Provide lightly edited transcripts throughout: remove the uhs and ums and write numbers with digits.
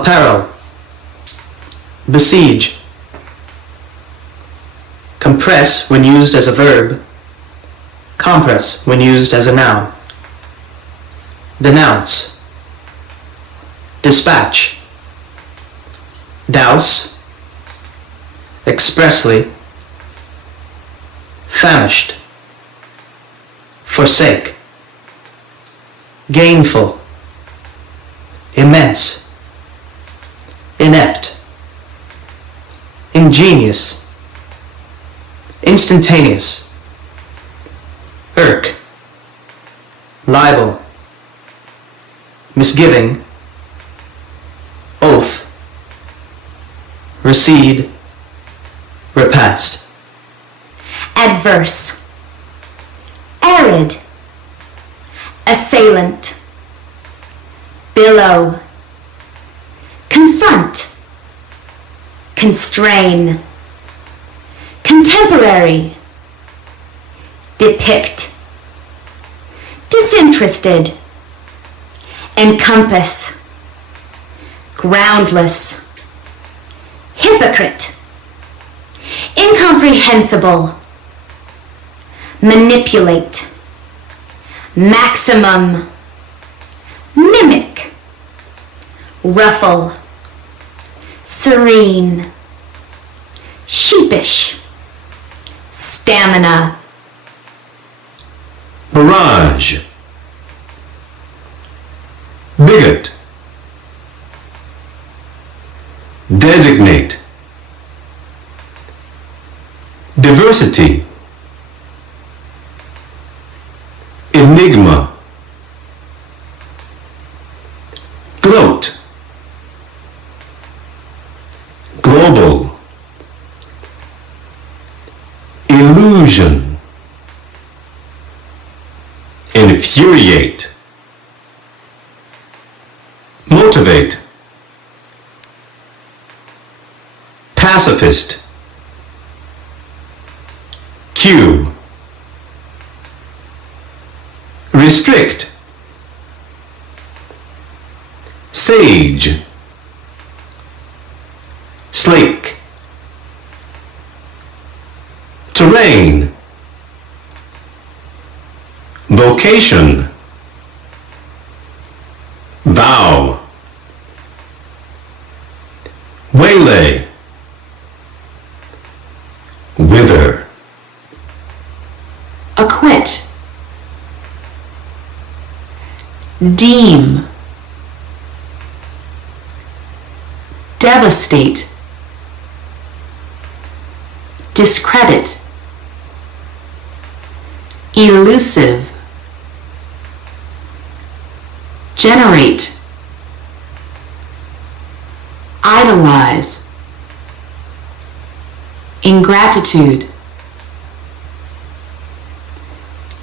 apparel, besiege. Compress when used as a verb, compress when used as a noun. Denounce, dispatch, douse, expressly, famished, forsake, gainful, immense, inept, ingenious, instantaneous, irk, libel, misgiving, oath, recede, repast. Adverse, arid, assailant, billow, confront, constrain, contemporary, depict, disinterested, encompass, groundless, hypocrite, incomprehensible, manipulate, maximum, mimic, ruffle, serene, sheepish, stamina. Barrage, bigot, designate, diversity, enigma, gloat, global, illusion, infuriate, motivate, pacifist, cue, restrict, sage, slake, terrain, vocation, vow, waylay, wither, acquit, deem, devastate, discredit, elusive, generate, idolize, ingratitude,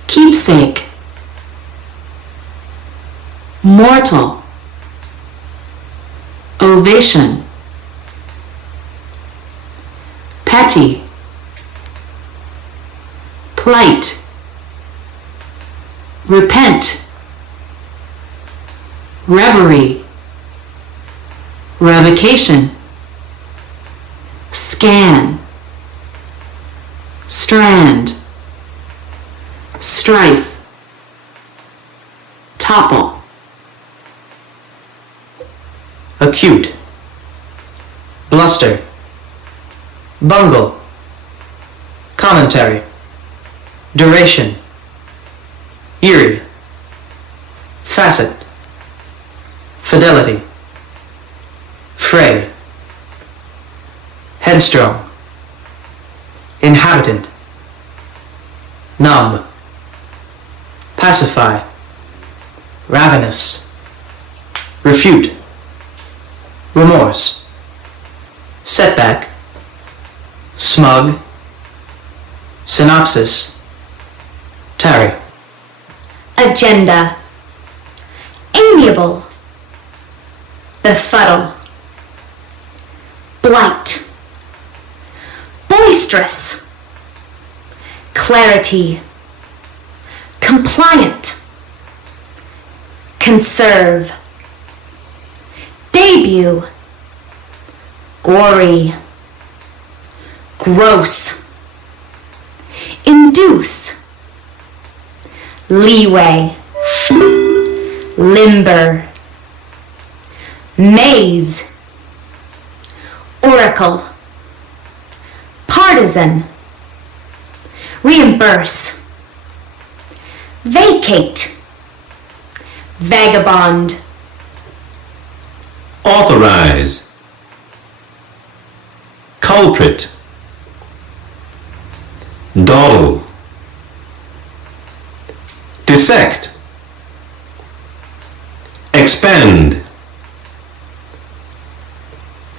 keepsake, mortal, ovation, petty, plight, repent, reverie, revocation, scan, strand, strife, topple. Acute, bluster, bungle, commentary, duration, eerie, facet, fidelity, fray, headstrong, inhabitant, numb, pacify, ravenous, refute, remorse, setback, smug, synopsis, tarry. Agenda, amiable, befuddle, blight, boisterous, clarity, compliant, conserve, debut, gory, gross, induce, leeway, limber, maze, oracle, partisan, reimburse, vacate, vagabond, authorize, culprit, dawdle, dissect, expand,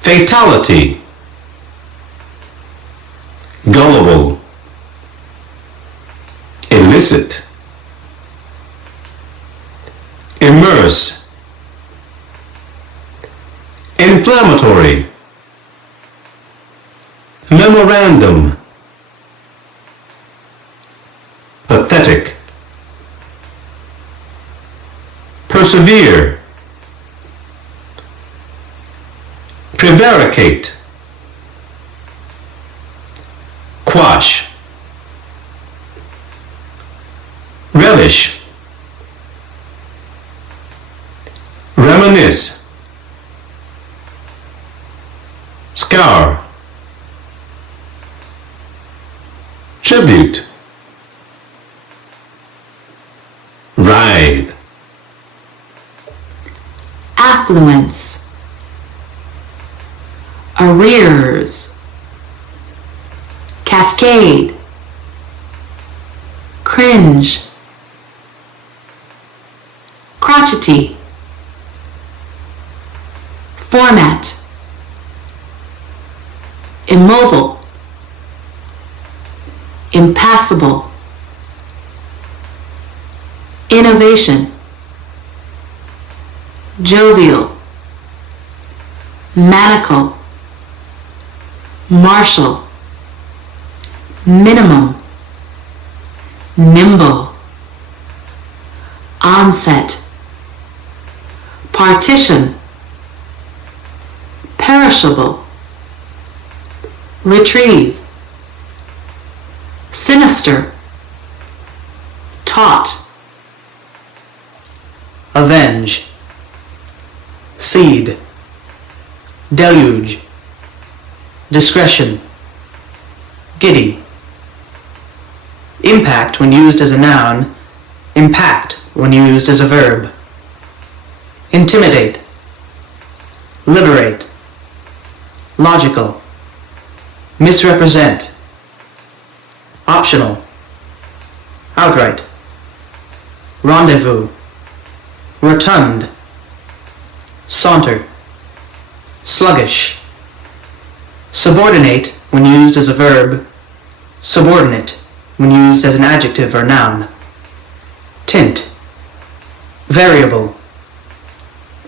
fatality, gullible, illicit, immerse, inflammatory, memorandum, pathetic, persevere, prevaricate, quash, relish, reminisce, scour, tribute, ride, affluence, arrears, cascade, cringe, crotchety, format, immobile, impassable, innovation, jovial, manacle, martial, minimum, nimble, onset, partition, perishable, retrieve, sinister, taut, avenge, seed, deluge, discretion, giddy, impact when used as a noun, impact when used as a verb, intimidate, liberate, logical, misrepresent, optional, outright, rendezvous, rotund, saunter, sluggish, subordinate when used as a verb, subordinate when used as an adjective or noun, tint, variable,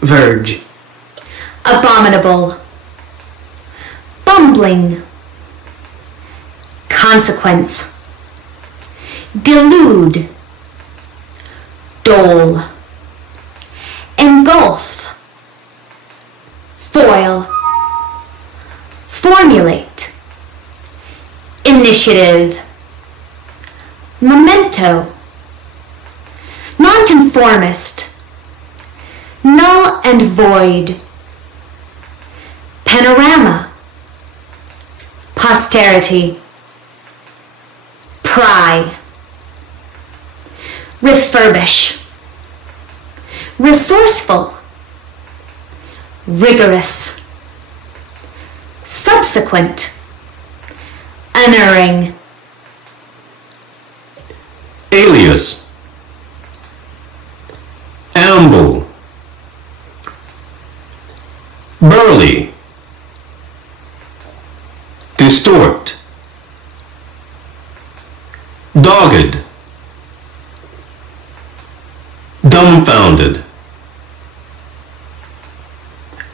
verge, abominable, bumbling, consequence, delude, dole, engulf, foil, formulate, initiative, memento, nonconformist, null and void, panorama, posterity, pry, refurbish, resourceful, rigorous, subsequent, unerring, alias, amble, burly, distort, dogged, dumbfounded,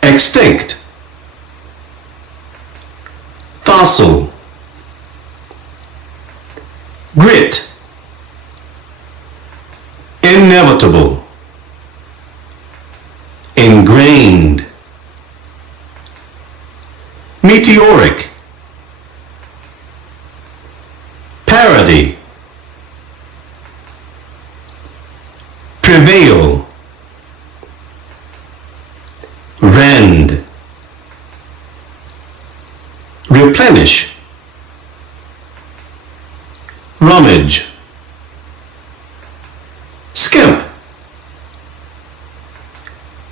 extinct, fossil, grit, inevitable, ingrained, Meteoric. Parody. Prevail. Rend. Replenish. Rummage. Skimp.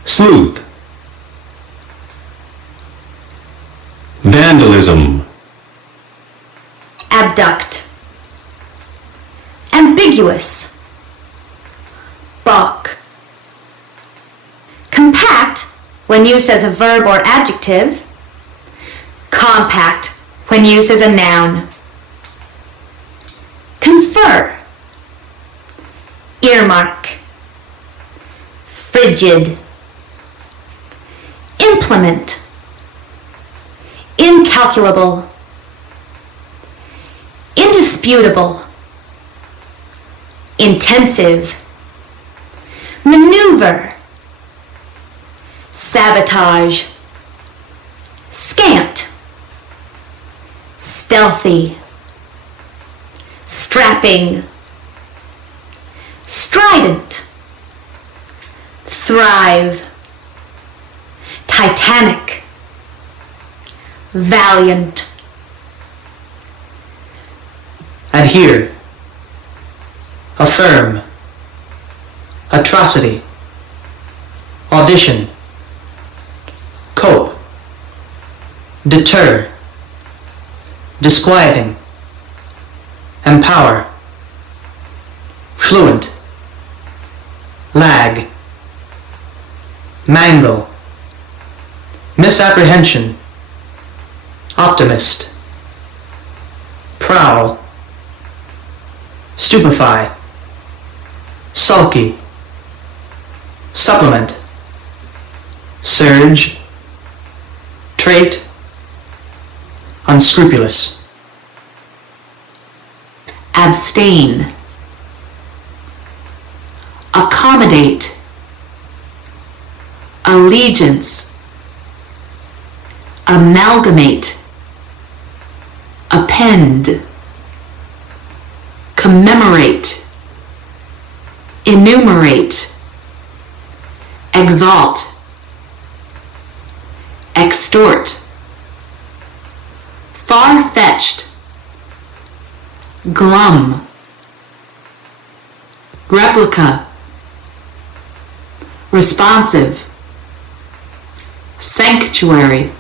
Sleuth. Vandalism. Abduct. Ambiguous. Balk. Compact when used as a verb or adjective. Compact when used as a noun. Confer. Earmark. Frigid. Implement. Incalculable. Indisputable. Intensive. Maneuver. Sabotage. Scant. Stealthy. Strapping. Strident. Thrive. Titanic. Valiant. Adhere. Affirm. Atrocity. Audition. Cope. Deter. Disquieting. Empower. Fluent. Lag. Mangle. Misapprehension. Optimist. Prowl. Stupefy. Sulky. Supplement. Surge. Trait. Unscrupulous. Abstain. Accommodate. Allegiance. Amalgamate. Append. Commemorate. Enumerate. Exalt. Extort. Far-fetched. Glum. Replica. Responsive. Sanctuary.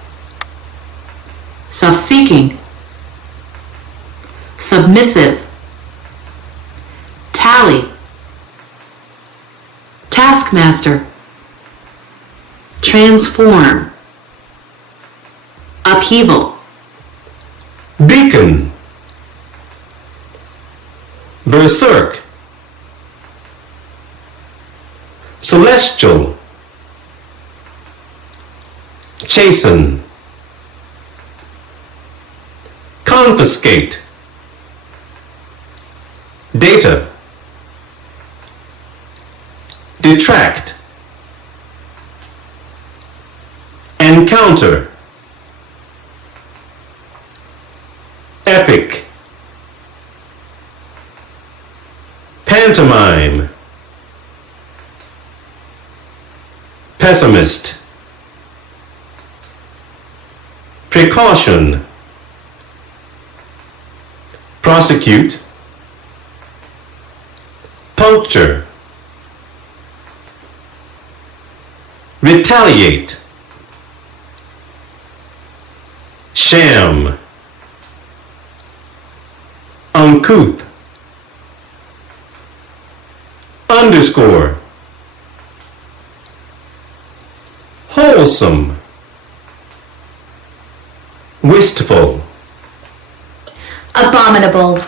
Self-seeking. Submissive. Tally. Taskmaster. Transform. Upheaval. Beacon. Berserk. Celestial. Chasten. Confiscate. Data. Detract. Encounter. Epic. Pantomime. Pessimist. Precaution. Prosecute. Puncture. Retaliate. Sham. Uncouth. Underscore. Wholesome. Wistful. Abominable.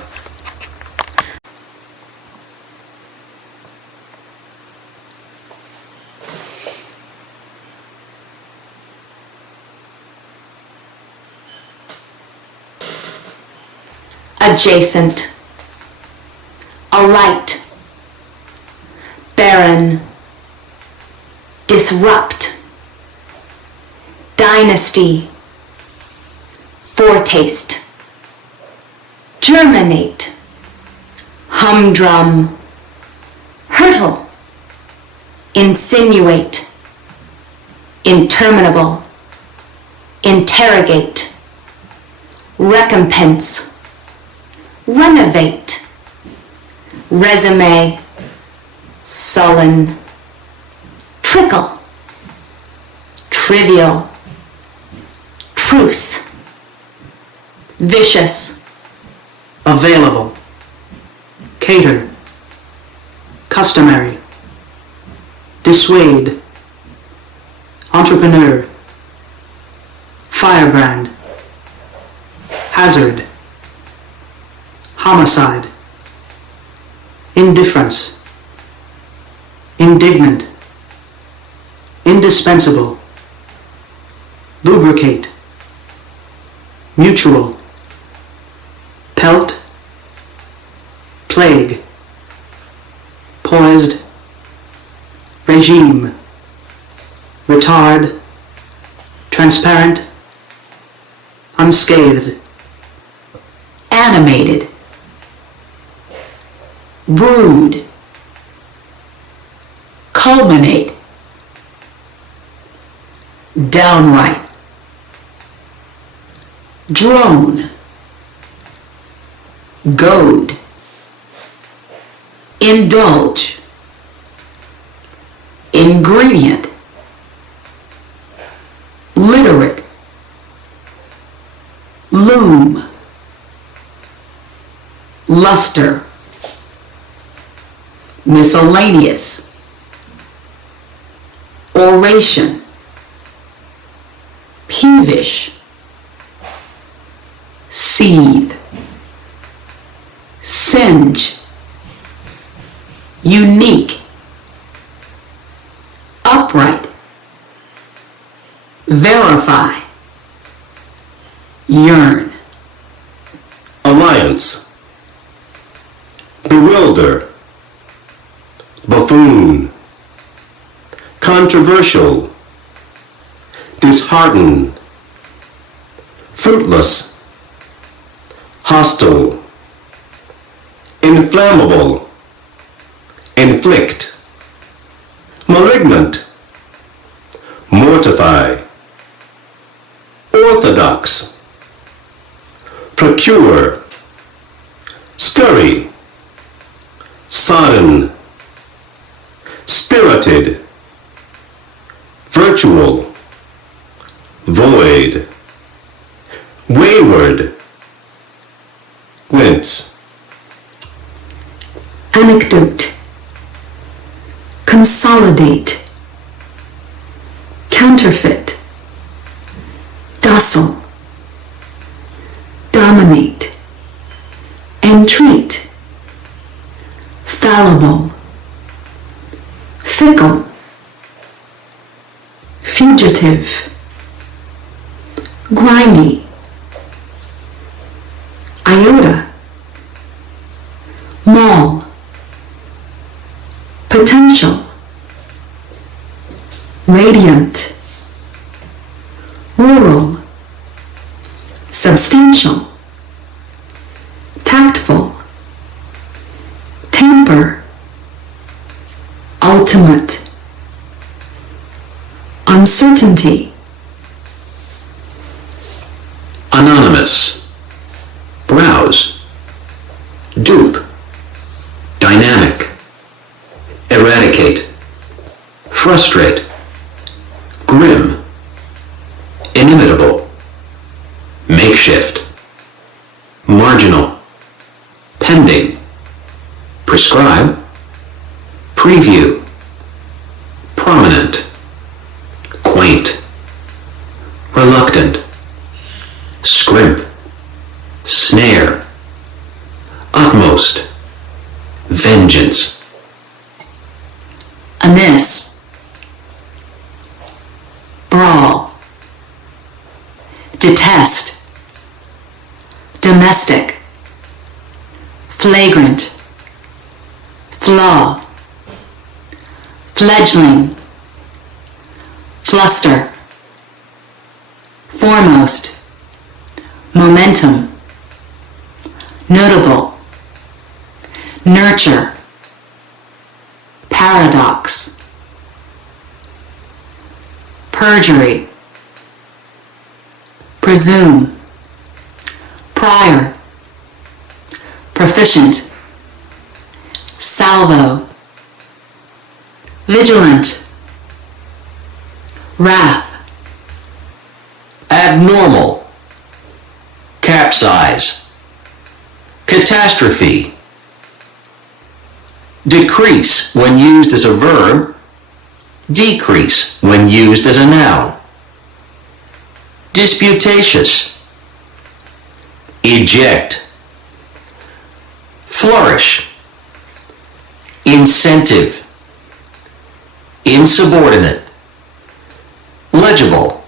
Adjacent. Alight. Barren. Disrupt. Dynasty. foretaste, germinate, humdrum, hurtle, insinuate, interminable, interrogate, recompense, renovate, resume, sullen, trickle, trivial, truce, vicious, available, cater, customary, dissuade, entrepreneur, firebrand, hazard, homicide, indifference, indignant, indispensable, lubricate, mutual, pelt, plague, poised, regime, retard, transparent, unscathed, animated, brood, culminate, downright, drone, goad, indulge, ingredient, literate, loom, luster, miscellaneous, oration, peevish, seethe, singe, unique, upright, verify, yearn, alliance, bewilder, buffoon, controversial, dishearten, fruitless, hostile, inflammable, inflict, malignant, mortify, orthodox, procure, scurry, sodden, spirited, virtual, void, wayward, wince, anecdote, consolidate, counterfeit, docile, dominate, entreat, fallible, fickle, fugitive, grimy, iota, mall, potential, radiant, rural, substantial, tactful, tamper, ultimate, uncertainty, anonymous, browse, dupe, dynamic, eradicate, frustrate, grim, inimitable, makeshift, marginal, pending, prescribe, preview, prominent, quaint, reluctant, scrimp, snare, utmost, vengeance, amiss, brawl, detest, domestic, flagrant, flaw, fledgling, fluster, foremost, momentum, notable, nurture, paradox, perjury, presume, prior, proficient, salvo, vigilant, wrath, abnormal, capsize, catastrophe, decrease when used as a verb, decrease when used as a noun, disputatious, eject, flourish, incentive, insubordinate, legible,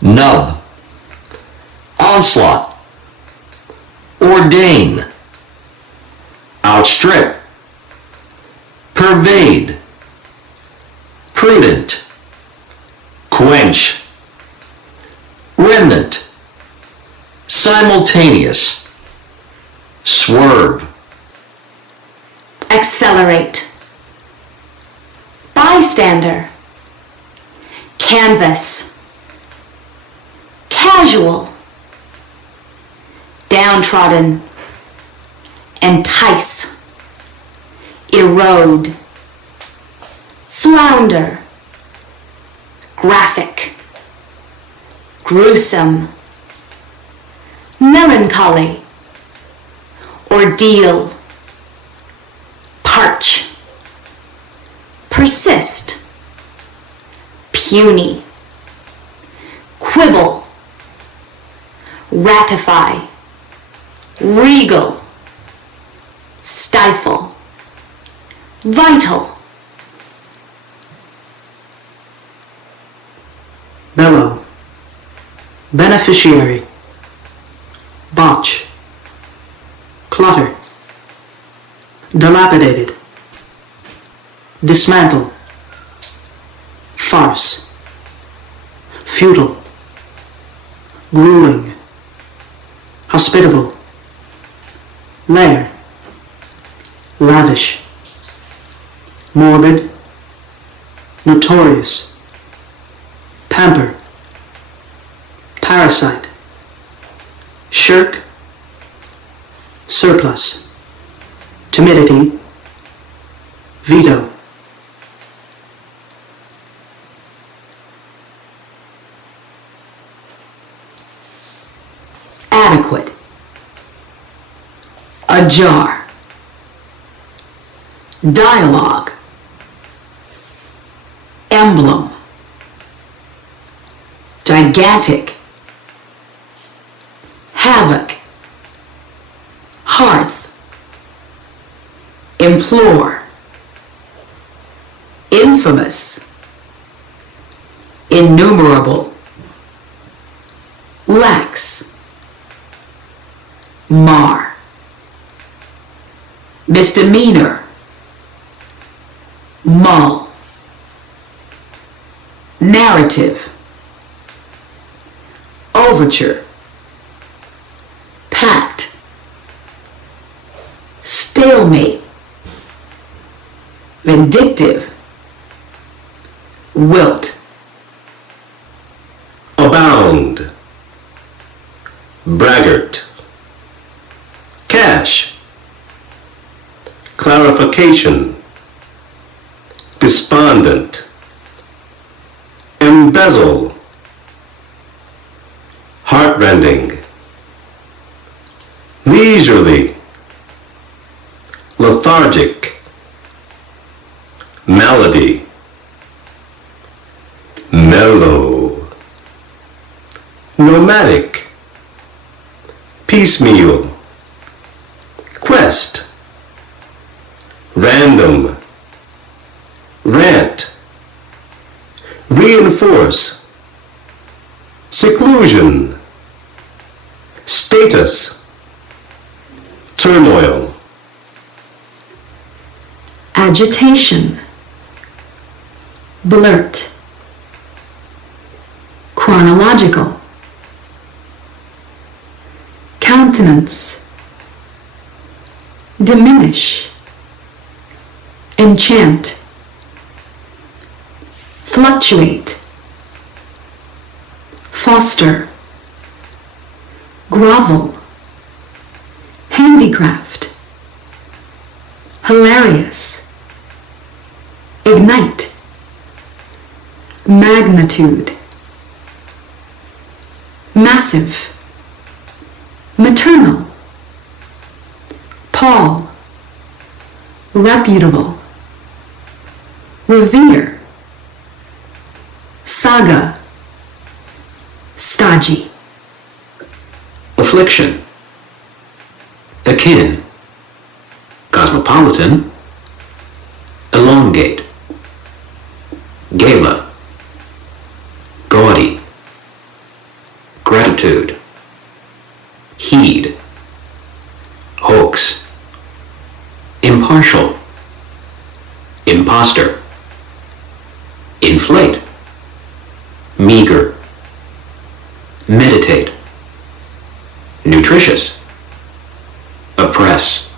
nub, onslaught, ordain, outstrip, pervade, prudent, quench, remnant, simultaneous, swerve, accelerate, bystander, canvas, casual, downtrodden, entice, erode, flounder, graphic, gruesome, melancholy, ordeal, parch, persist, puny, quibble, ratify, regal, stifle, vital, bellow, beneficiary, botch, clutter, dilapidated, dismantle, farce, futile, grueling, hospitable, lair, lavish, morbid, notorious, pamper, parasite, shirk, surplus, timidity, veto. adequate, ajar, dialogue, emblem, gigantic, havoc, hearth, implore, infamous, innumerable, lax, mar, misdemeanor, mull, narrative, overture, pact, stalemate, vindictive, wilt, abound, braggart, cash, clarification, despondent, embezzle, heartrending, leisurely, lethargic, malady, mellow, nomadic, piecemeal, quest, random, rant, reinforce, seclusion, status, turmoil, agitation, blurt, chronological, countenance, diminish, enchant, fluctuate, foster, grovel, handicraft, hilarious, ignite, magnitude, massive, maternal, Paul, reputable, revere, saga, stodgy, affliction, akin, cosmopolitan, elongate, gala, gaudy, gratitude, heed, hoax, impartial, imposter, inflate, meager, meditate, nutritious, oppress,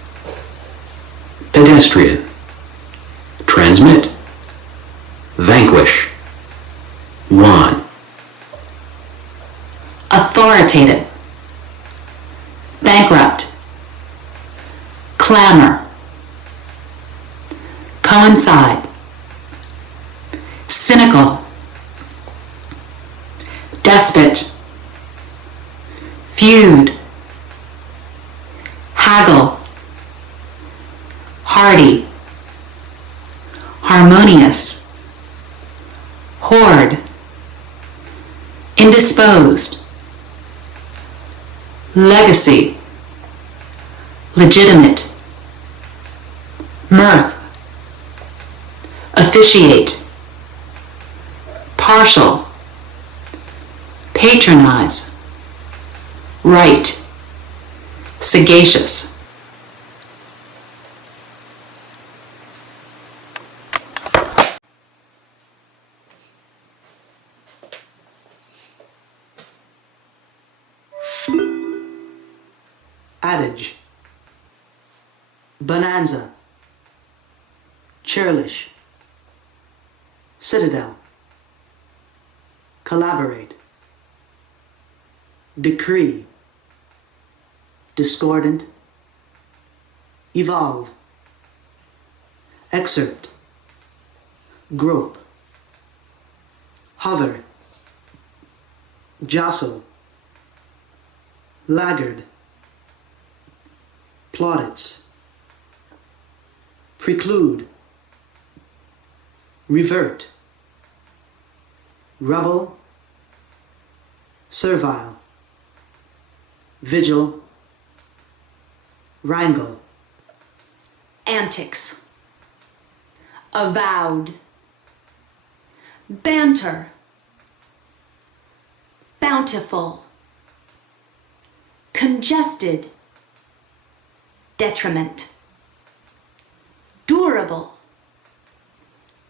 pedestrian, transmit, vanquish, wan, authoritative, bankrupt, clamor, coincide, cynical, despot, feud, haggle, hardy, harmonious, hoard, indisposed, legacy, legitimate, mirth, officiate, partial, patronize, right, sagacious. Adage, bonanza, churlish, citadel, collaborate, decree, discordant, evolve, excerpt, grope, hover, jostle, laggard, plaudits, preclude, revert, rebel, servile, vigil, wrangle, Antics. Avowed. Banter. Bountiful. Congested. Detriment. Durable.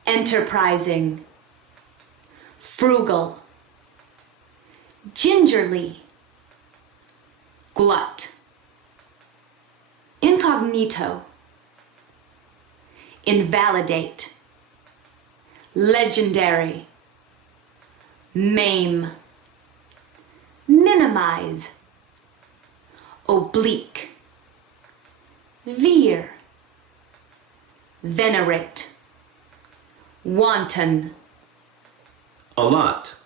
Enterprising. Frugal. Gingerly. Glut. Incognito. Invalidate. Legendary. Maim. Minimize. Oblique. Veer. Venerate. Wanton. allot,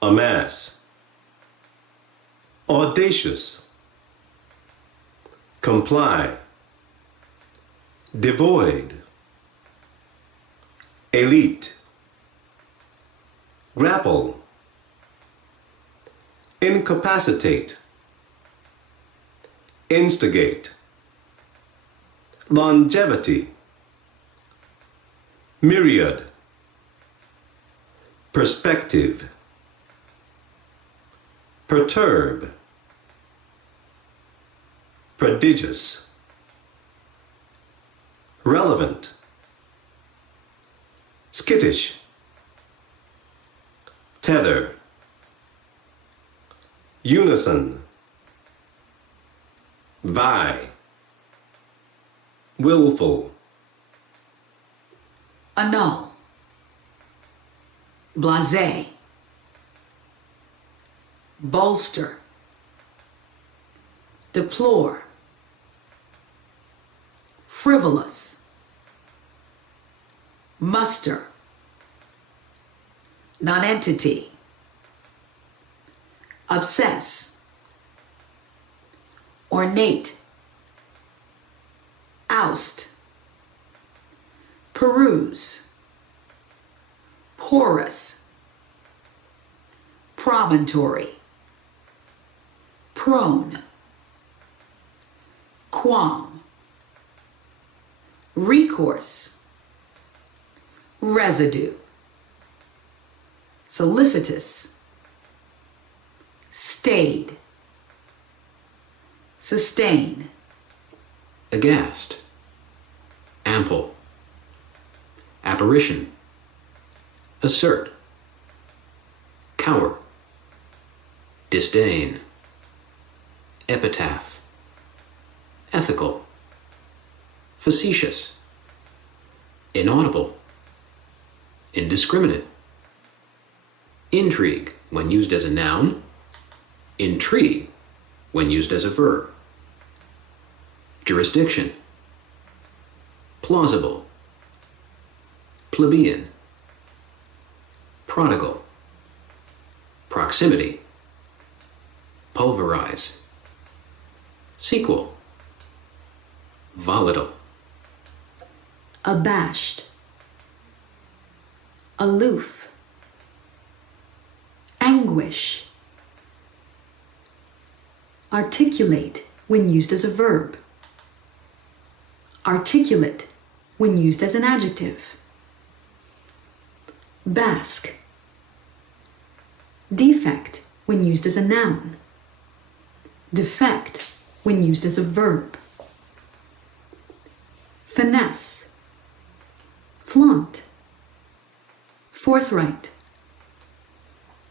amass, audacious, comply, devoid, elite, grapple, incapacitate, instigate, longevity, myriad, perspective, perturb, prodigious, relevant, skittish, tether, unison, Vie. Willful. Annul. Blasé. Bolster. Deplore. Frivolous. Muster. Nonentity. Obsess. Ornate. Oust. Peruse. Porous. Promontory. Prone. Qualm. Recourse. Residue. Solicitous. Stayed. Sustain. Aghast. Ample. Apparition. Assert. Cower. Disdain. Epitaph. Ethical. Facetious. Inaudible. Indiscriminate. Intrigue, when used as a noun. Intrigue, when used as a verb. Jurisdiction. Plausible. Plebeian. Prodigal. Proximity. Pulverize. Sequel. Volatile. Abashed. Aloof. Anguish. Articulate when used as a verb. Articulate when used as an adjective. Bask. Defect when used as a noun. Defect when used as a verb. Finesse. Flaunt. Forthright.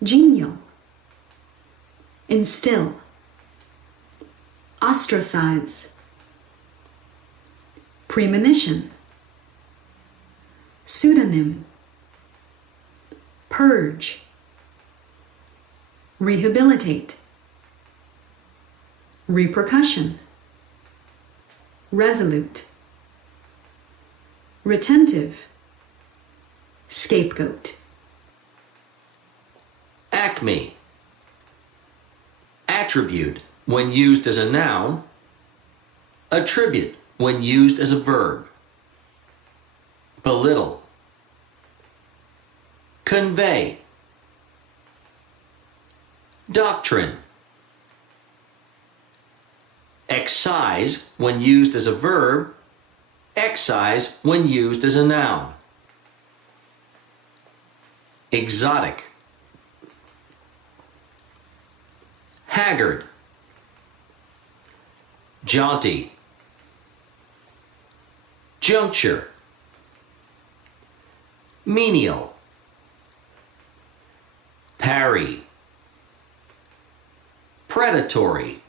Genial. Instill. Ostracize. Premonition. Pseudonym. Purge. Rehabilitate. Repercussion. Resolute. Retentive. Scapegoat. Acme. Attribute, when used as a noun. Attribute, when used as a verb. Belittle. Convey. Doctrine. Excise, when used as a verb. Excise, when used as a noun. Exotic. Haggard. Jaunty. Juncture. Menial. Parry. Predatory.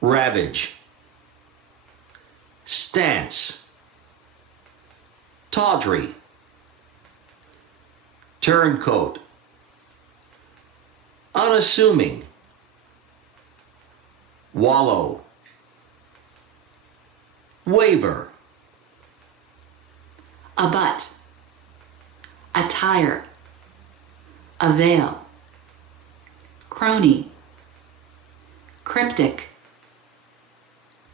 Ravage. Stance. Tawdry. Turncoat. Unassuming. Wallow. Waver. Abut. Attire. Avail. Crony. Cryptic.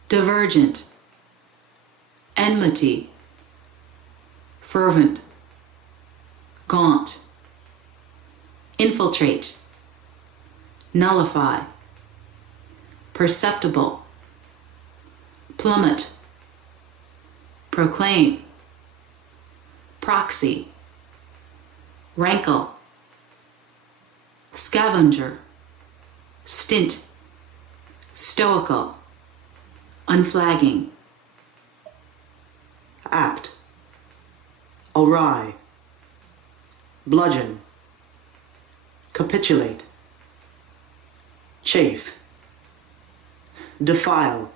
Divergent. Enmity. Fervent. Gaunt. Infiltrate. Nullify. Perceptible. Plummet. Proclaim. Proxy. Rankle. Scavenger. Stint. Stoical. Unflagging. Apt. Awry. Bludgeon. Capitulate. Chafe. defile,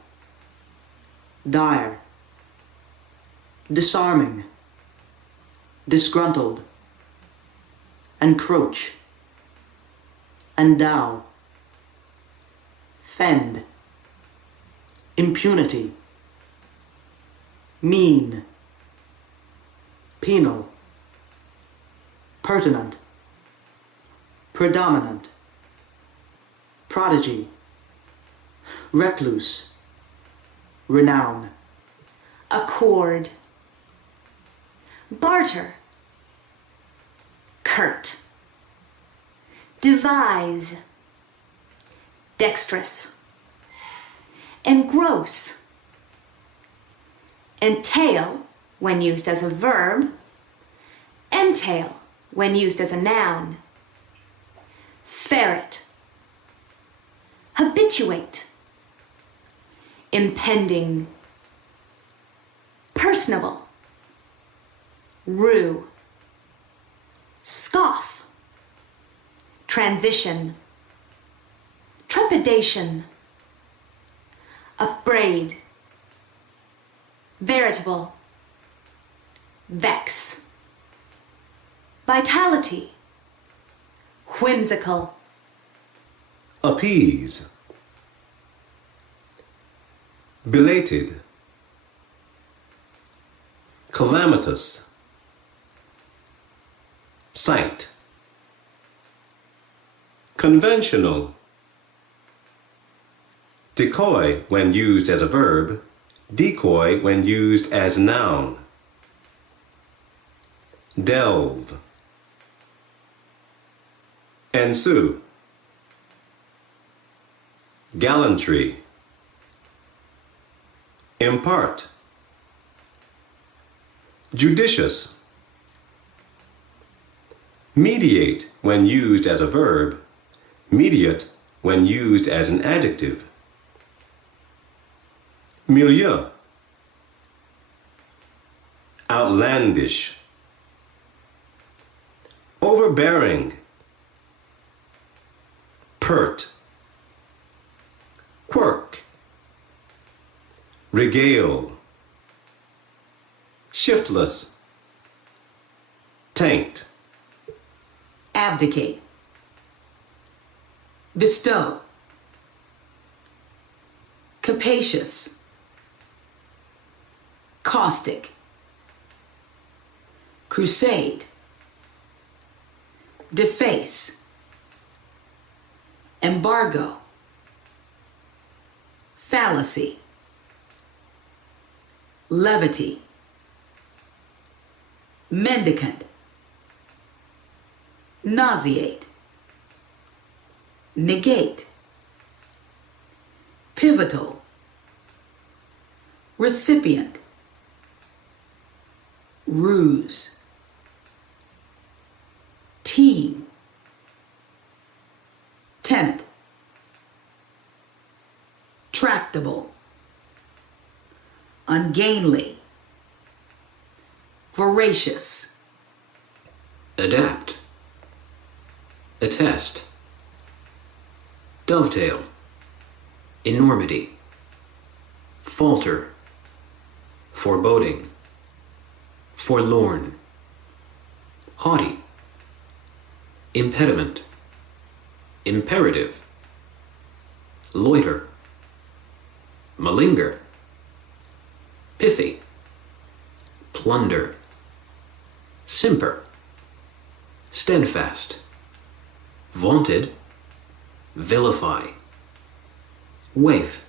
dire, disarming, disgruntled, encroach, endow, fend, impunity, mean, penal, pertinent, predominant, prodigy, recluse, renown, accord, barter, curt, devise, dexterous, engross, entail when used as a verb, entail when used as a noun, ferret, habituate, impending, personable, rue, scoff, transition, trepidation, upbraid, veritable, vex, vitality, whimsical, appease, belated, calamitous, sight, conventional, decoy when used as a verb, decoy when used as a noun, delve, ensue, gallantry, impart, judicious, mediate when used as a verb, mediate when used as an adjective, milieu, outlandish, overbearing, pert, quirk, regale, shiftless, taint, abdicate, bestow, capacious, caustic, crusade, deface, embargo, fallacy, levity, mendicant, nauseate, negate, pivotal, recipient, ruse, team, tenant, tractable, ungainly, voracious, adapt, attest, dovetail, enormity, falter, foreboding, forlorn, haughty, impediment, imperative, loiter, malinger, pithy, plunder, simper, steadfast, vaunted, vilify, waif,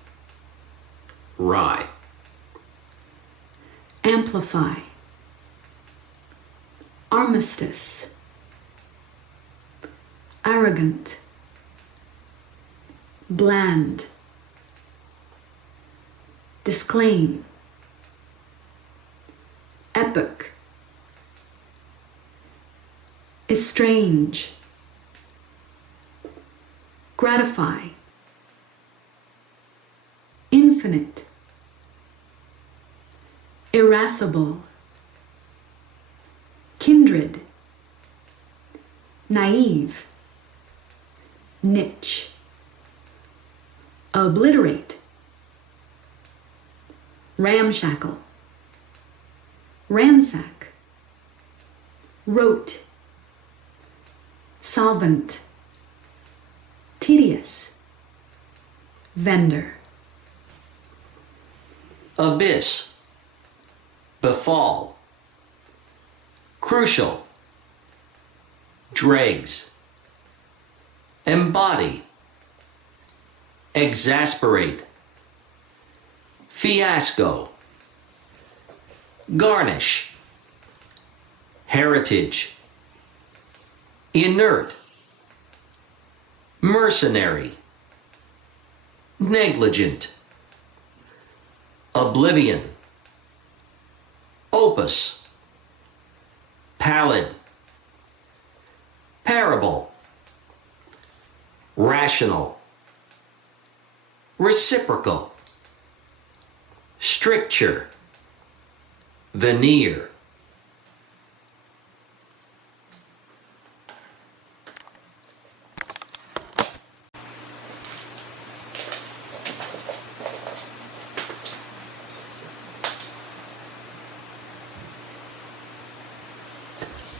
wry, amplify, armistice, arrogant, bland, disclaim, epoch, estrange, gratify, infinite, irascible, kindred, naive, niche, obliterate, ramshackle, ransack, rote, solvent, tedious, vendor, abyss, befall, crucial, dregs, embody, exasperate, fiasco, garnish, heritage, inert, mercenary, negligent, oblivion, opus, pallid, parable, rational, reciprocal, stricture, veneer.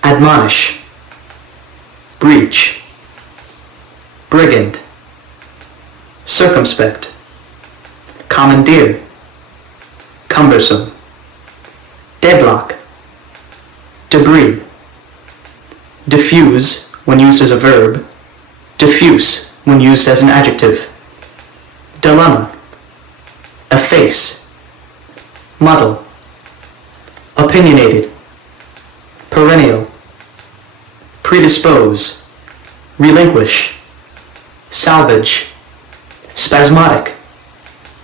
Admonish, breach, brigand, circumspect, commandeer, cumbersome, deadlock, debris, diffuse when used as a verb, diffuse when used as an adjective, dilemma, efface, muddle, opinionated, perennial, predispose, relinquish, salvage, spasmodic,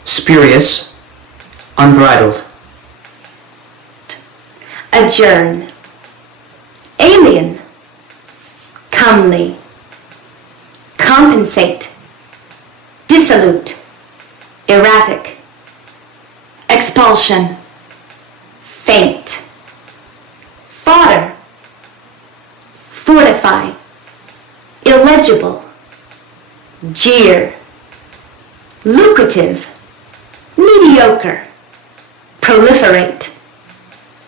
spurious, unbridled. Adjourn, alien, comely, compensate, dissolute, erratic, expulsion, faint, fodder, fortify, illegible, jeer, lucrative, mediocre, proliferate,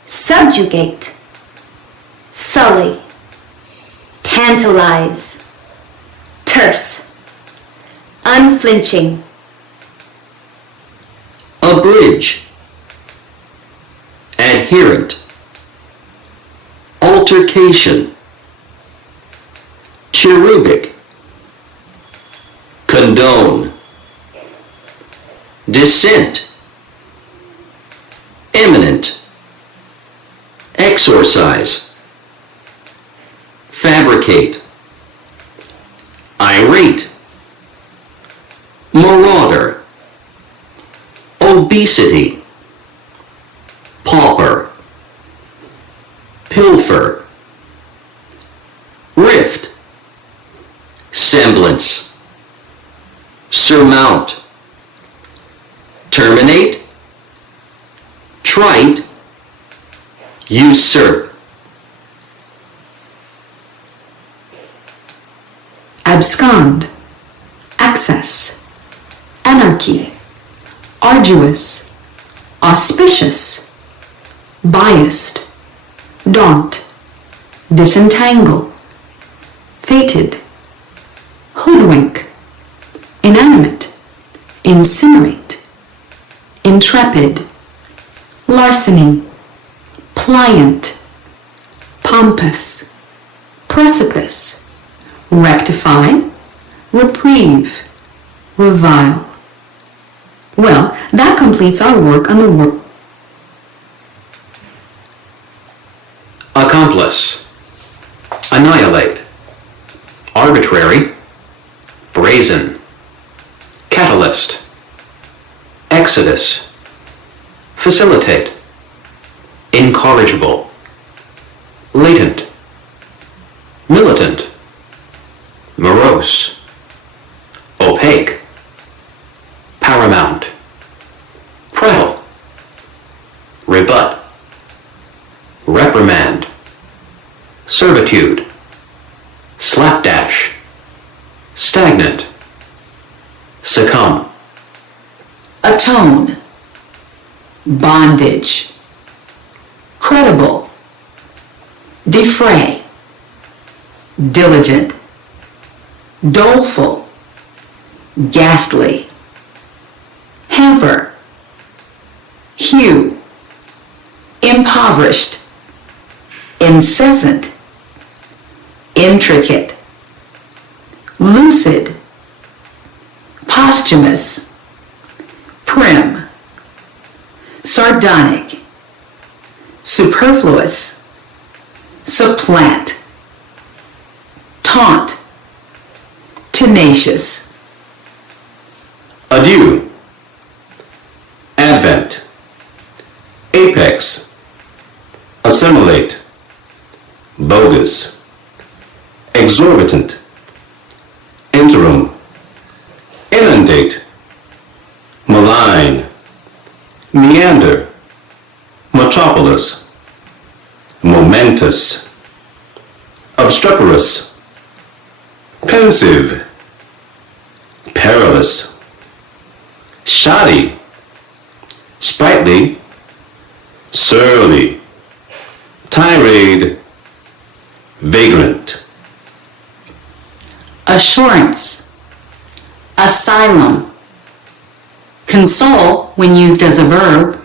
subjugate, sully, tantalize, terse, unflinching, Abridge, adherent, altercation, cherubic, condone, dissent, eminent, exorcise, fabricate, irate, marauder, obesity, pauper, pilfer, rift, semblance, surmount, terminate, trite, usurp. abscond, access, anarchy, arduous, auspicious, biased, daunt, disentangle, fated, hoodwink, inanimate, incinerate, intrepid, larceny, pliant, pompous, precipice, rectify, reprieve, revile. Well, that completes our work on the word. Accomplice, annihilate, arbitrary, brazen, catalyst, exodus, facilitate, incorrigible, latent, militant, morose, opaque, paramount, prattle, rebut, reprimand, servitude, slapdash, stagnant, succumb, atone, bondage, credible, defray, diligent, doleful, ghastly, hamper, hue, impoverished, incessant, intricate, lucid, posthumous, prim, sardonic, superfluous, supplant, taunt, tenacious, Adieu. Advent. Apex. Assimilate. Bogus. Exorbitant. Interim. Inundate. Malign. Meander. Metropolis. Momentous. Obstreperous. Pensive. Perilous. Shoddy. Sprightly. Surly. Tirade. Vagrant. assurance, asylum, console when used as a verb,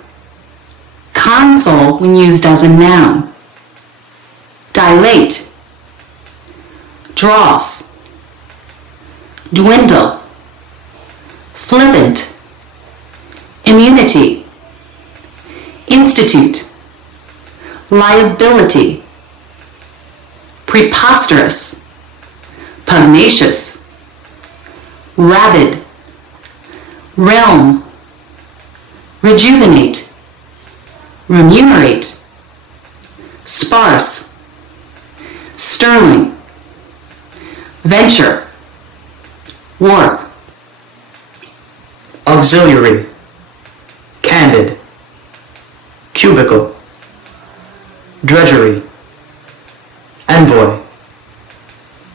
console when used as a noun, dilate, dross, dwindle, flippant, immunity, institute, liability, preposterous, pugnacious, rabid, realm, rejuvenate, remunerate, sparse, sterling, venture, warp, auxiliary, candid, cubicle, drudgery, envoy,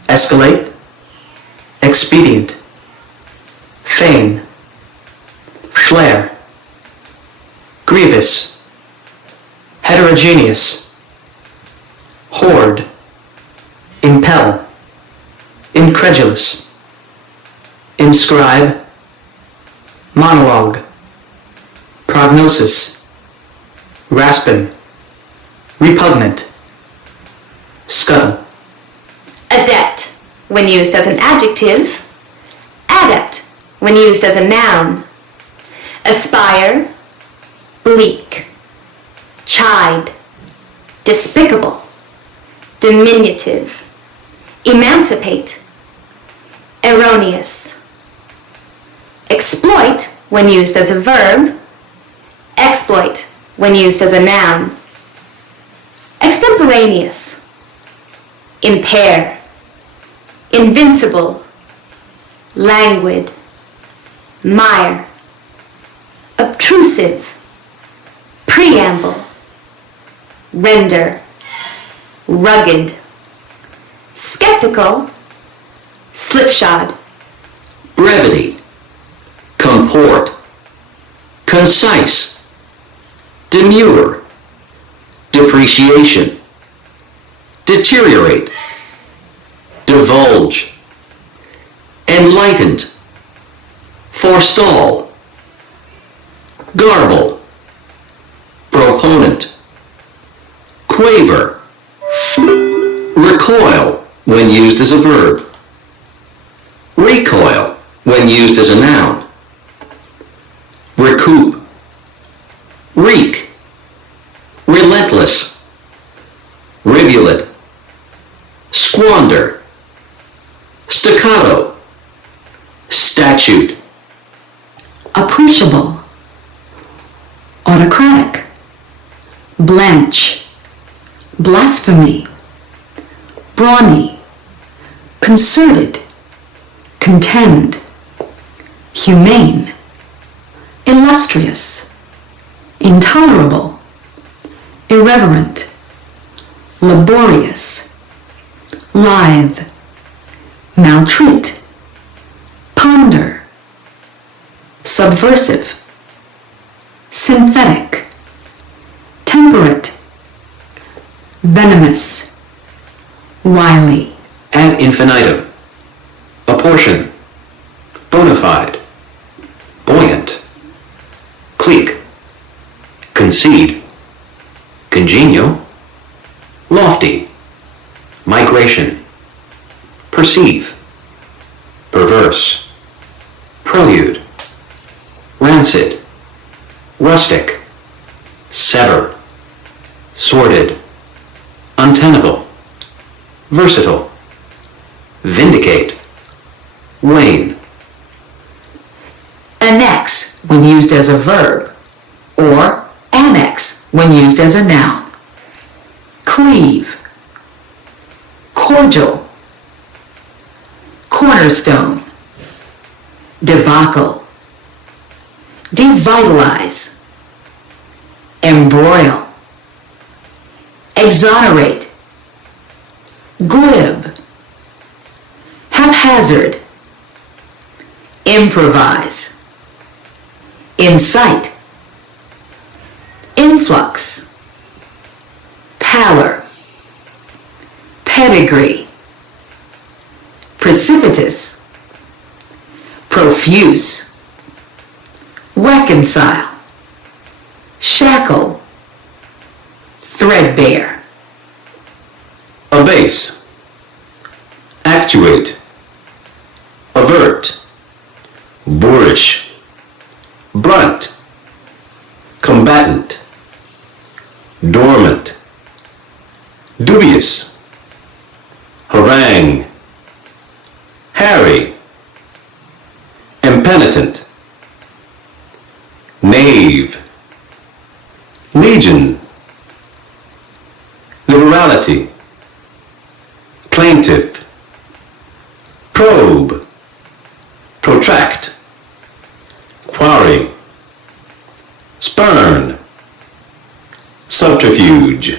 escalate, expedient, feign, flare, grievous, heterogeneous, hoard, impel, incredulous, inscribe, monologue, prognosis, rasping, repugnant, scuttle. Adept, when used as an adjective. Adept, when used as a noun. Aspire, bleak. Chide, despicable. Diminutive. Emancipate. Erroneous. Exploit, when used as a verb. Exploit, when used as a noun. Extemporaneous. Impair. Invincible. Languid. Mire. Obtrusive. Preamble. Render. Rugged. Skeptical. Slipshod. Brevity. Comport. Concise. Demure. Depreciation. Deteriorate. Divulge. Enlightened. Forestall. Garble. Proponent. Quaver. Recoil when used as a verb. Recoil when used as a noun. Recoup. Reek. Relentless. Rivulet. Squander. Staccato. Statute. appreciable, autocratic, blanch, blasphemy, brawny, concerted, contend, humane, illustrious, intolerable, irreverent, laborious, lithe, maltreat, ponder, subversive, synthetic, venomous, wily, ad infinitum, apportion, bona fide, buoyant, clique, concede, congenial, lofty, migration, perceive, perverse, prelude, rancid, rustic, sever, sordid, untenable, versatile, vindicate, wane. Annex when used as a verb, or annex when used as a noun. Cleave, cordial, cornerstone, debacle, devitalize, embroil, exonerate, glib, haphazard, improvise, incite, influx, pallor, pedigree, precipitous, profuse, reconcile, shackle, threadbare, Abase. Actuate. Avert. Boorish. Brunt. Combatant. Dormant. Dubious. Harangue. Harry. Impenitent. Knave. Legion. Liberality. Plaintiff. Probe. Protract. Quarry. Spurn. Subterfuge.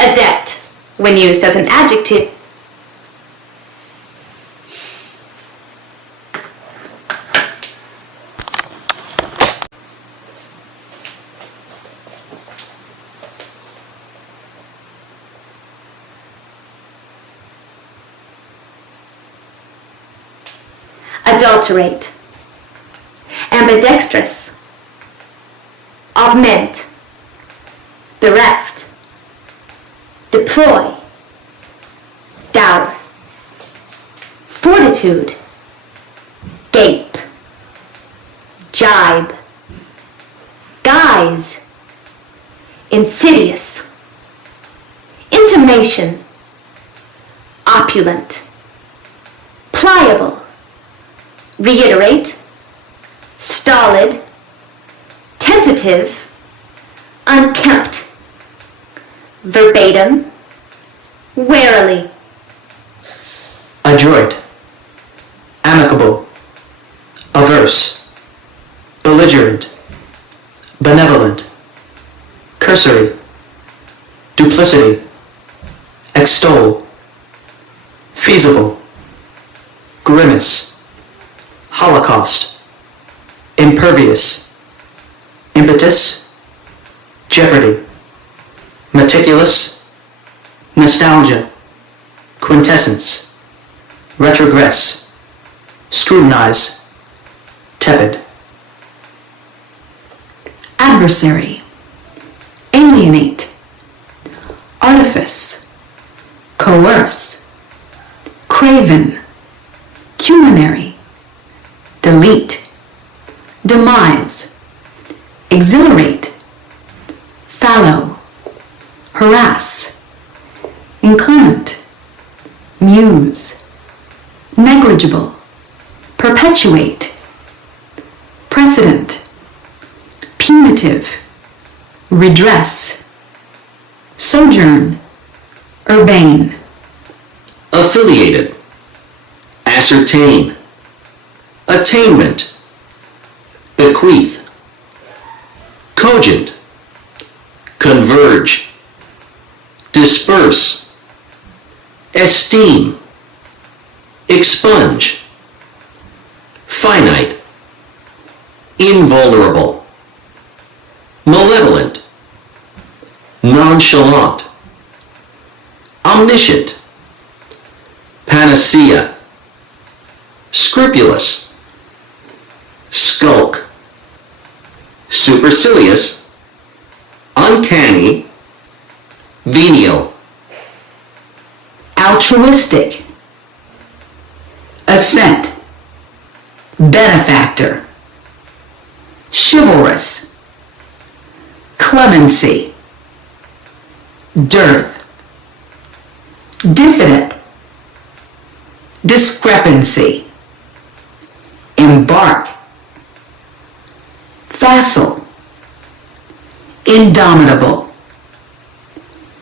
Adept, when used as an adjective. Adulterate, ambidextrous, augment, bereft, deploy, dour, fortitude, gape, jibe, guise, insidious, intimation, opulent, pliable, reiterate, stolid, tentative, unkempt, verbatim, warily, adroit, amicable, averse, belligerent, benevolent, cursory, duplicity, extol, feasible, grimace, holocaust, impervious, impetus, jeopardy, meticulous, nostalgia, quintessence, retrogress, scrutinize, tepid. adversary, alienate, artifice, coerce, craven, culinary, delete, demise, exhilarate, fallow, harass, inclement, muse, negligible, perpetuate, precedent, punitive, redress, sojourn, urbane, affiliated, ascertain, attainment, bequeath, cogent, converge, disperse, esteem, expunge, finite, invulnerable, malevolent, nonchalant, omniscient, panacea, scrupulous, skulk, supercilious, uncanny, venial, altruistic, assent, benefactor, chivalrous, clemency, dearth, diffident, discrepancy, embark, facile, indomitable,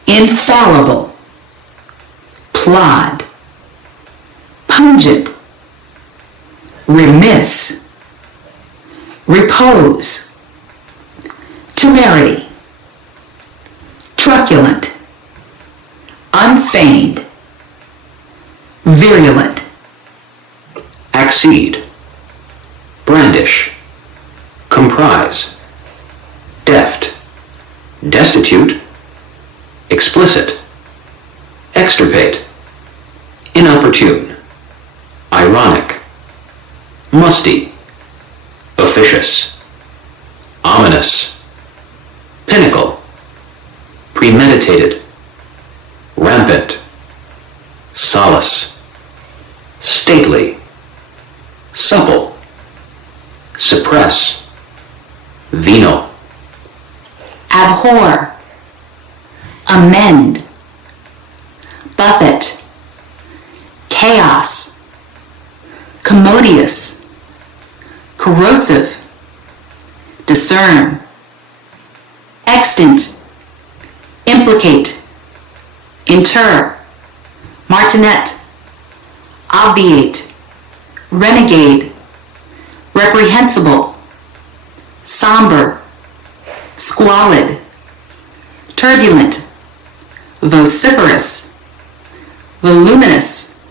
infallible, plod, pungent, remiss, repose, temerity, truculent, unfeigned, virulent, accede, brandish, comprise, deft, destitute, explicit, extirpate, inopportune, ironic, musty, officious, ominous, pinnacle, premeditated, rampant, solace, stately, supple, suppress, venal, abhor, amend, buffet, chaos, commodious, corrosive, discern, extant, implicate, inter, martinet, obviate, renegade, reprehensible, somber, squalid, turbulent, vociferous, voluminous,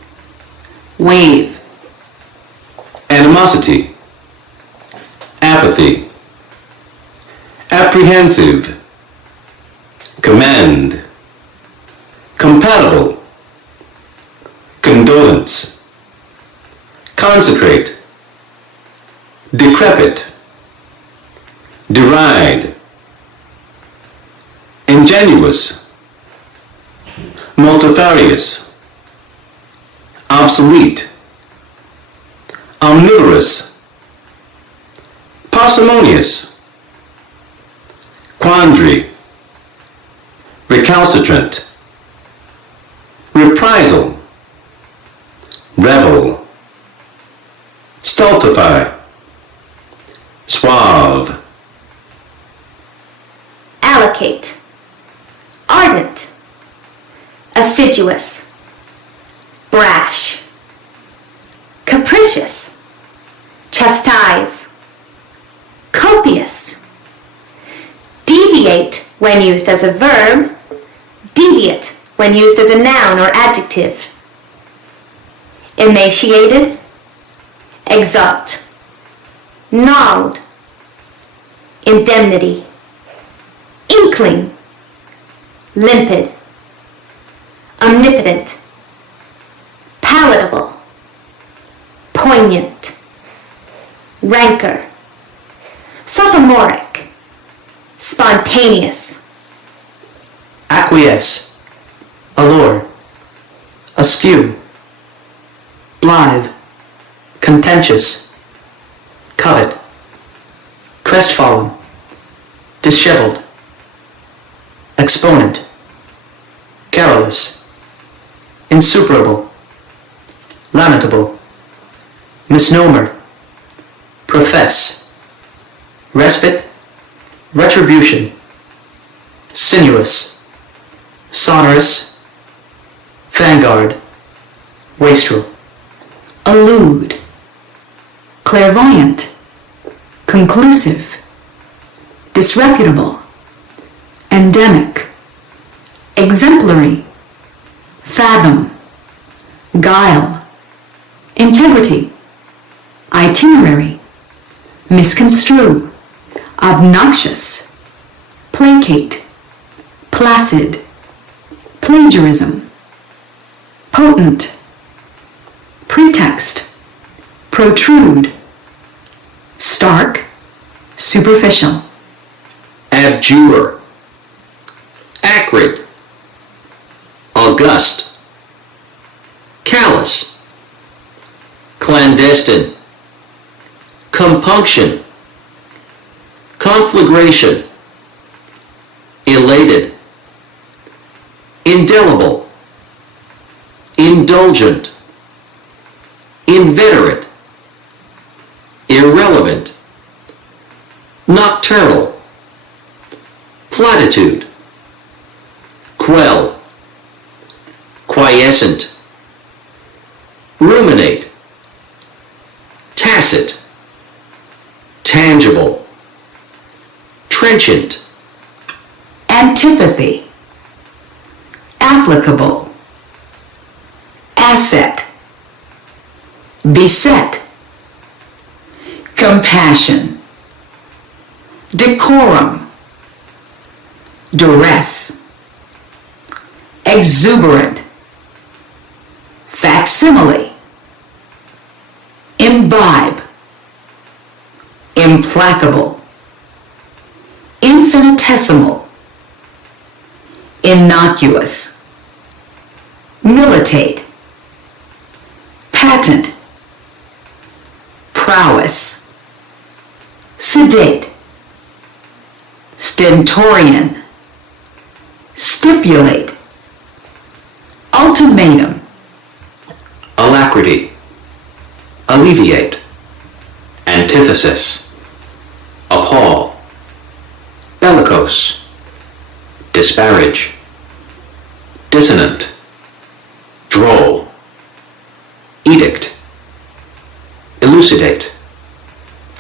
wave, animosity, apathy, apprehensive, commend, compatible, condolence, consecrate, decrepit, deride, ingenuous, multifarious, obsolete, omnivorous, parsimonious, quandary, recalcitrant, reprisal, revel, stultify, suave, allocate, ardent, assiduous, brash, capricious, chastise, copious, deviate when used as a verb, deviate when used as a noun or adjective, emaciated, exalt, gnawed, indemnity, inkling, limpid, omnipotent, palatable, poignant, rancor, sophomoric, spontaneous, acquiesce, allure, askew, blithe, contentious, covet, crestfallen, disheveled, exponent, garrulous, insuperable, lamentable, misnomer, profess, respite, retribution, sinuous, sonorous, vanguard, wastrel, allude, clairvoyant, conclusive, disreputable, endemic, exemplary, fathom, guile, integrity, itinerary, misconstrue, obnoxious, placate, placid, plagiarism, potent, pretext, protrude, stark, superficial. Abjure. Acrid. August. Callous. Clandestine. Compunction. Conflagration. Elated. Indelible. Indulgent. Inveterate. Irrelevant. Nocturnal. Platitude. Quell. Quiescent. Ruminate. Tacit. Tangible. Trenchant. Antipathy. Applicable. Asset. Beset. Compassion. Decorum. Duress. Exuberant. Facsimile. Imbibe. Implacable. Infinitesimal. Innocuous. Militate. Patent. Prowess. Sedate. Stentorian. Stipulate. Ultimatum. Alacrity. Alleviate. Antithesis. Appall. Bellicose. Disparage. Dissonant. Droll. Edict. Elucidate.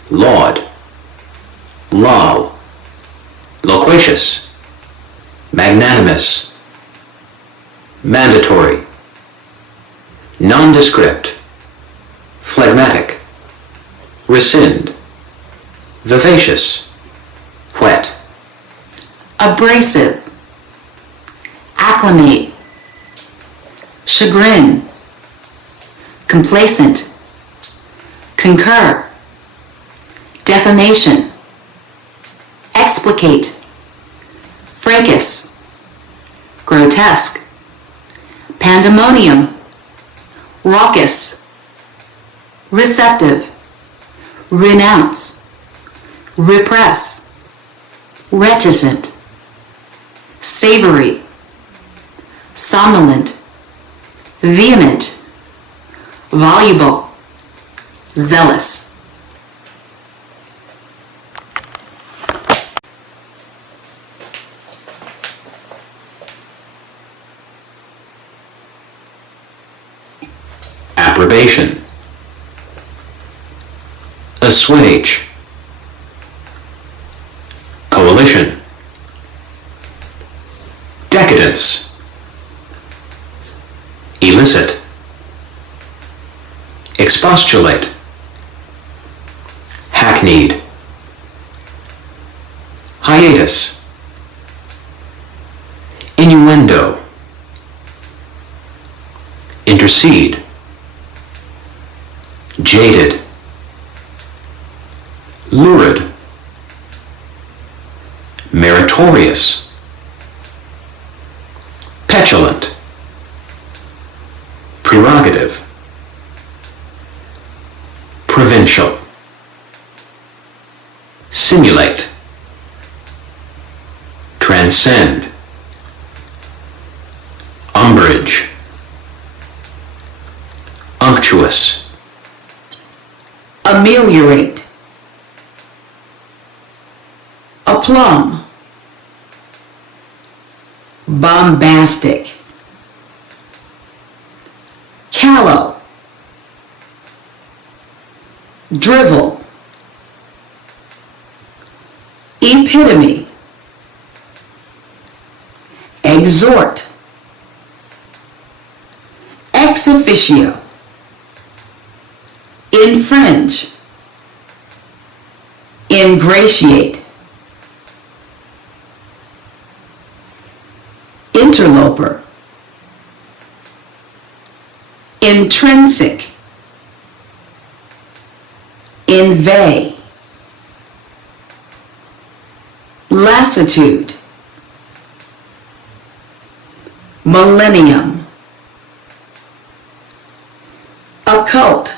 Laud. Loll. Loquacious. Magnanimous. Mandatory. Nondescript. Phlegmatic. Rescind. Vivacious. Whet. Abrasive. Acclimate. Chagrin. Complacent. Concur. Defamation. Explicate. Fracas. Grotesque. Pandemonium. Raucous. Receptive. Renounce. Repress. Reticent. Savory. Somnolent. Vehement. Voluble. Zealous. Approbation. Assuage. Coalition. Decadence. Elicit. Expostulate. Hackneyed. Hiatus. Innuendo. Intercede. Jaded. Lurid. Meritorious. Petulant. Prerogative. Provincial. Simulate. Transcend. Umbrage. Unctuous. Ameliorate. Aplomb. Bombastic. Callow. Drivel. Epitome. Exhort. Ex officio. Infringe. interloper, intrinsic, inveigh, lassitude, millennium, occult,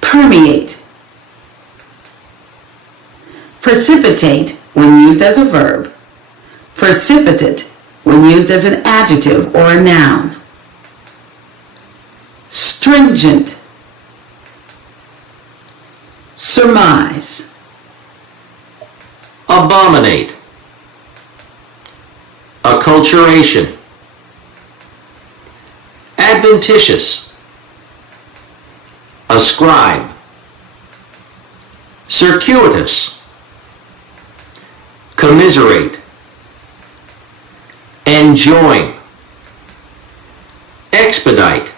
permeate, precipitate when used as a verb, precipitate when used as an adjective or a noun, stringent, surmise, Abominate. Acculturation. Adventitious. Ascribe. Circuitous. Commiserate. Enjoin. Expedite.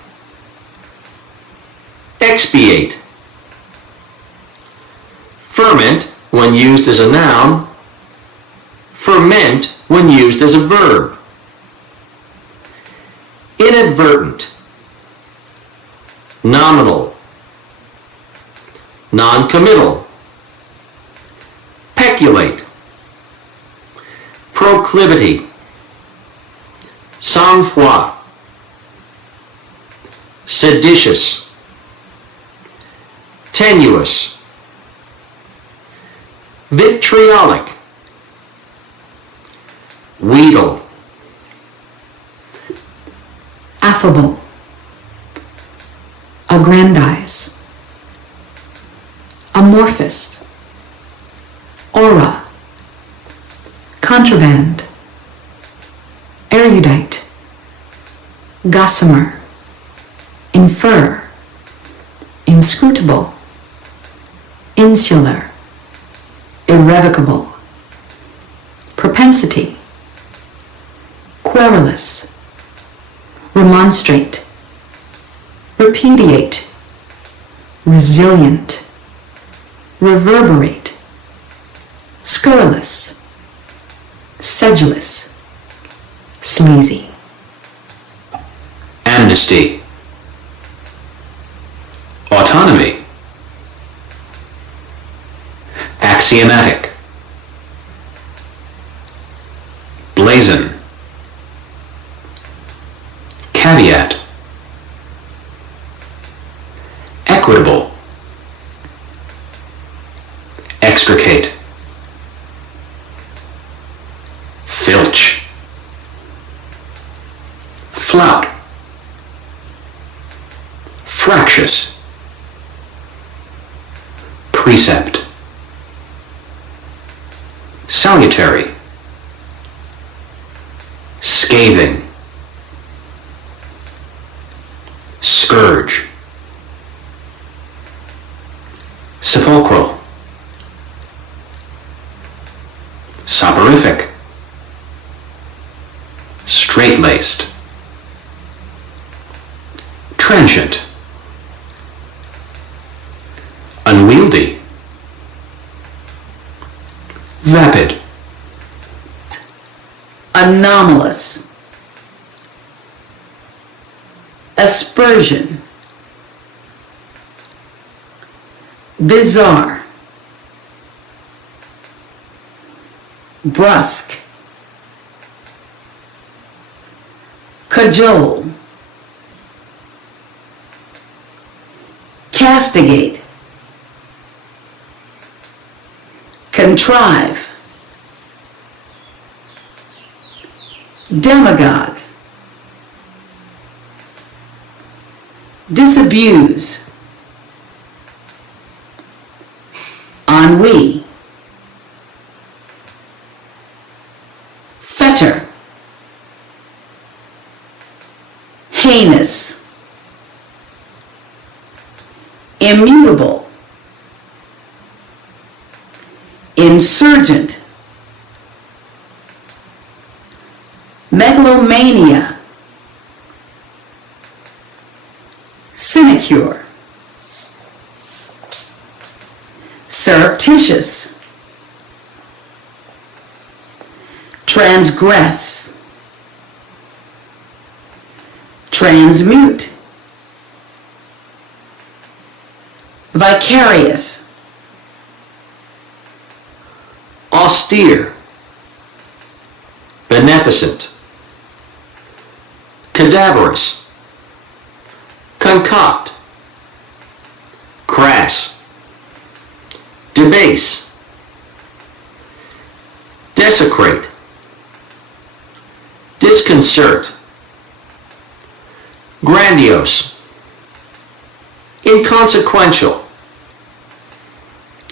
Expiate. Ferment when used as a noun. Ferment when used as a verb. Inadvertent. Nominal. Non-committal. Peculate. Proclivity. Sang-froid. Seditious. Tenuous. Vitriolic. Wheedle. Affable. Aggrandize. Amorphous. Aura. Contraband. Erudite. Gossamer. Infer. Inscrutable. Insular. Irrevocable. Propensity. Querulous. Remonstrate. Repudiate. Resilient. Reverberate. Scurrilous. Sedulous. Sleazy. Amnesty. Autonomy. Axiomatic. Blazon. Caveat. Equitable. Extricate. Filch. Flout. Fractious. Precept. Salutary. Scathing. Scourge. Sepulchral. Soporific. Straight-laced. Transient. Unwieldy. Vapid. anomalous, aspersion, bizarre, brusque, cajole, castigate, contrive, demagogue, disabuse, ennui, fetter, heinous, immutable, insurgent, megalomania, sinecure, surreptitious, transgress, transmute, vicarious, austere, beneficent, cadaverous, concoct, crass, debase, desecrate, disconcert, grandiose, inconsequential,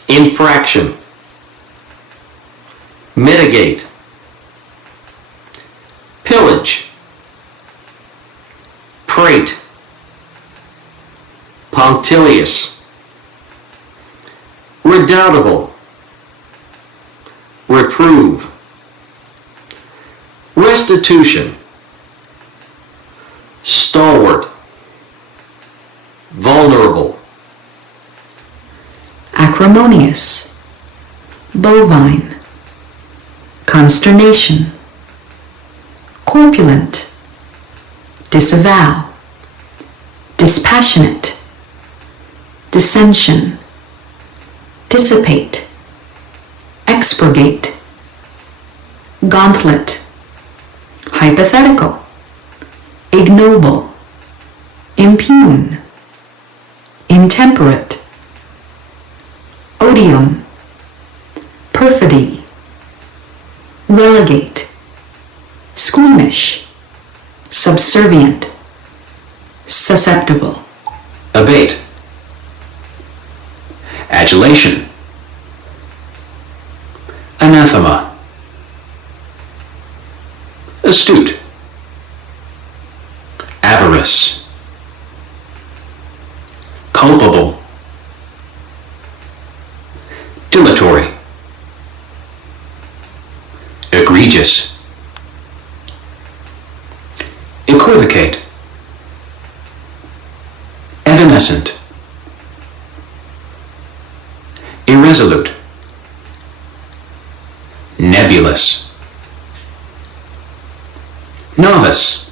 infraction, mitigate, pillage, prate, punctilious, redoubtable, reprove, restitution, stalwart, vulnerable, acrimonious, bovine, consternation, corpulent, disavow, dispassionate, dissension, dissipate, expurgate, gauntlet, hypothetical, ignoble, impugn, intemperate, odium, perfidy, relegate, squeamish, subservient, susceptible, Abate. Adulation. Anathema. Astute. Avarice. Culpable. Dilatory. Egregious. Equivocate. Evanescent. Irresolute. Nebulous. Novice.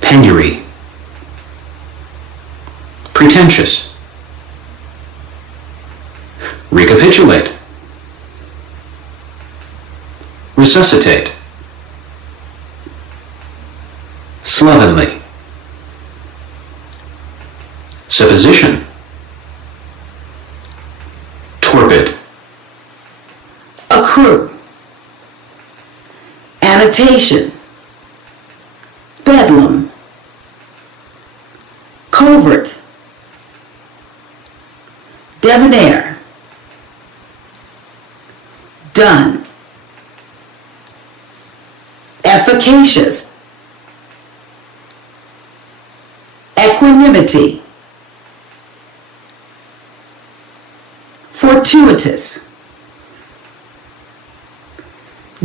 Penury. Pretentious. Recapitulate. Resuscitate. Slovenly. Supposition. Torpid. accrue, annotation, bedlam, covert, debonair, done, efficacious, equanimity, fortuitous,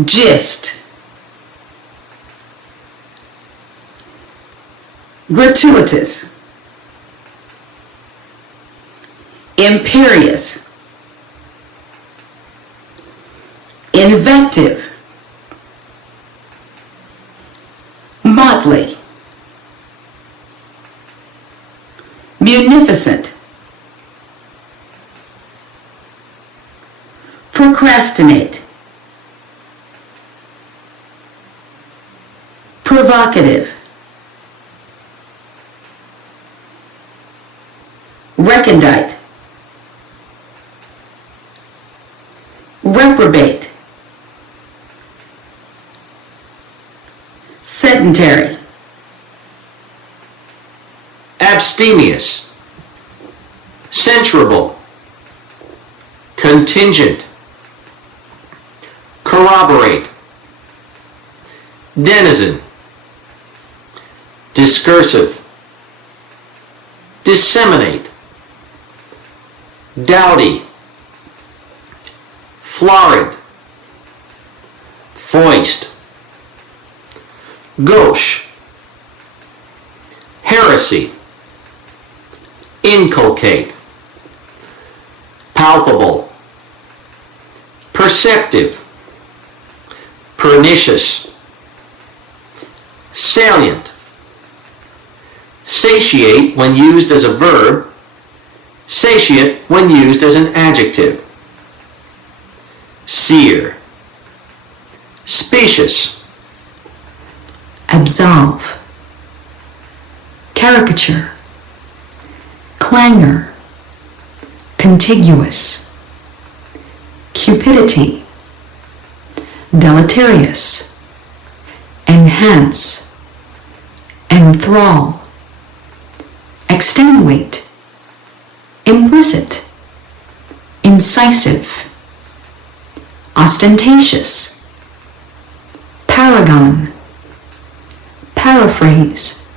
gist, gratuitous, imperious, invective, motley, munificent, procrastinate, provocative, recondite, reprobate, sedentary, abstemious, censurable, contingent, corroborate, denizen, discursive, disseminate, dowdy, florid, foist, gauche, heresy, inculcate, palpable, perceptive, pernicious, salient, satiate when used as a verb, satiate when used as an adjective, sear, specious, absolve, caricature, clangor, contiguous, cupidity, deleterious, enhance, enthrall, extenuate, implicit, incisive, ostentatious, paragon, paraphrase,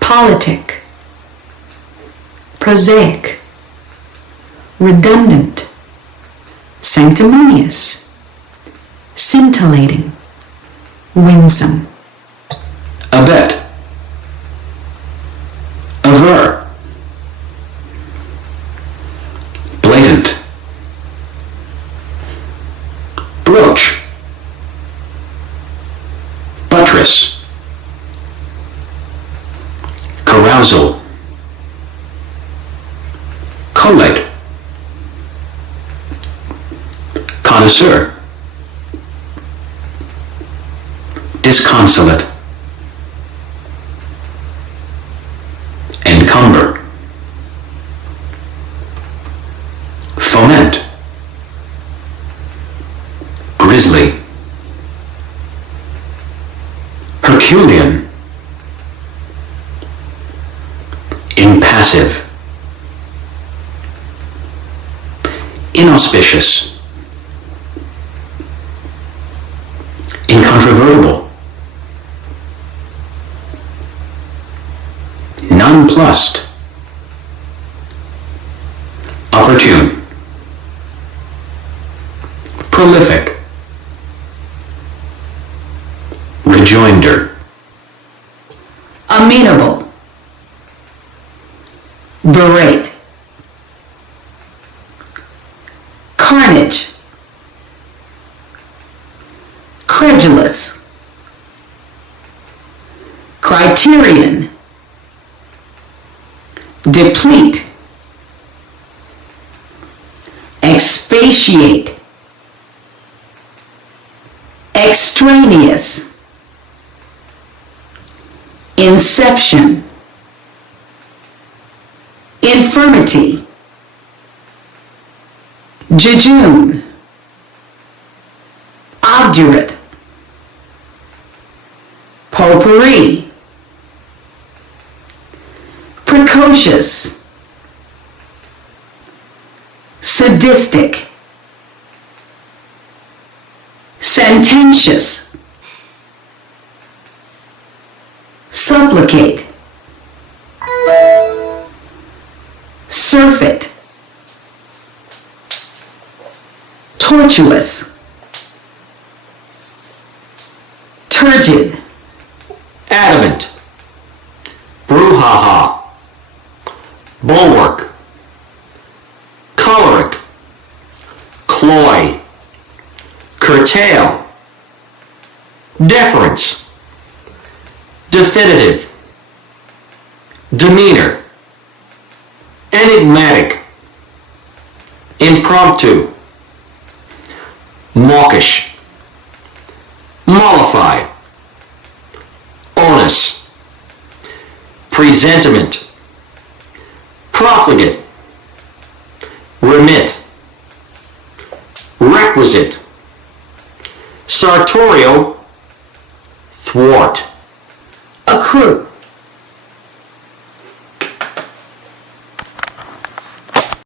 politic, prosaic, redundant, sanctimonious, scintillating, winsome. abet, aver, blatant, broach, buttress, carousal, collate, connoisseur, disconsolate, encumber, foment, grisly, Herculean, impassive, inauspicious, incontrovertible, nonplussed, opportune, prolific, rejoinder, amenable, berate, carnage, credulous, criterion, deplete, expatiate, extraneous, inception, infirmity, jejune, obdurate, potpourri, precocious, sadistic, sententious, supplicate, surfeit, tortuous, turgid, adamant, brouhaha, bulwark, choleric, cloy, curtail, deference, definitive, demeanor, enigmatic, impromptu, mawkish, mollify, onus, presentiment, profligate, remit, requisite, sartorial, thwart, accrue,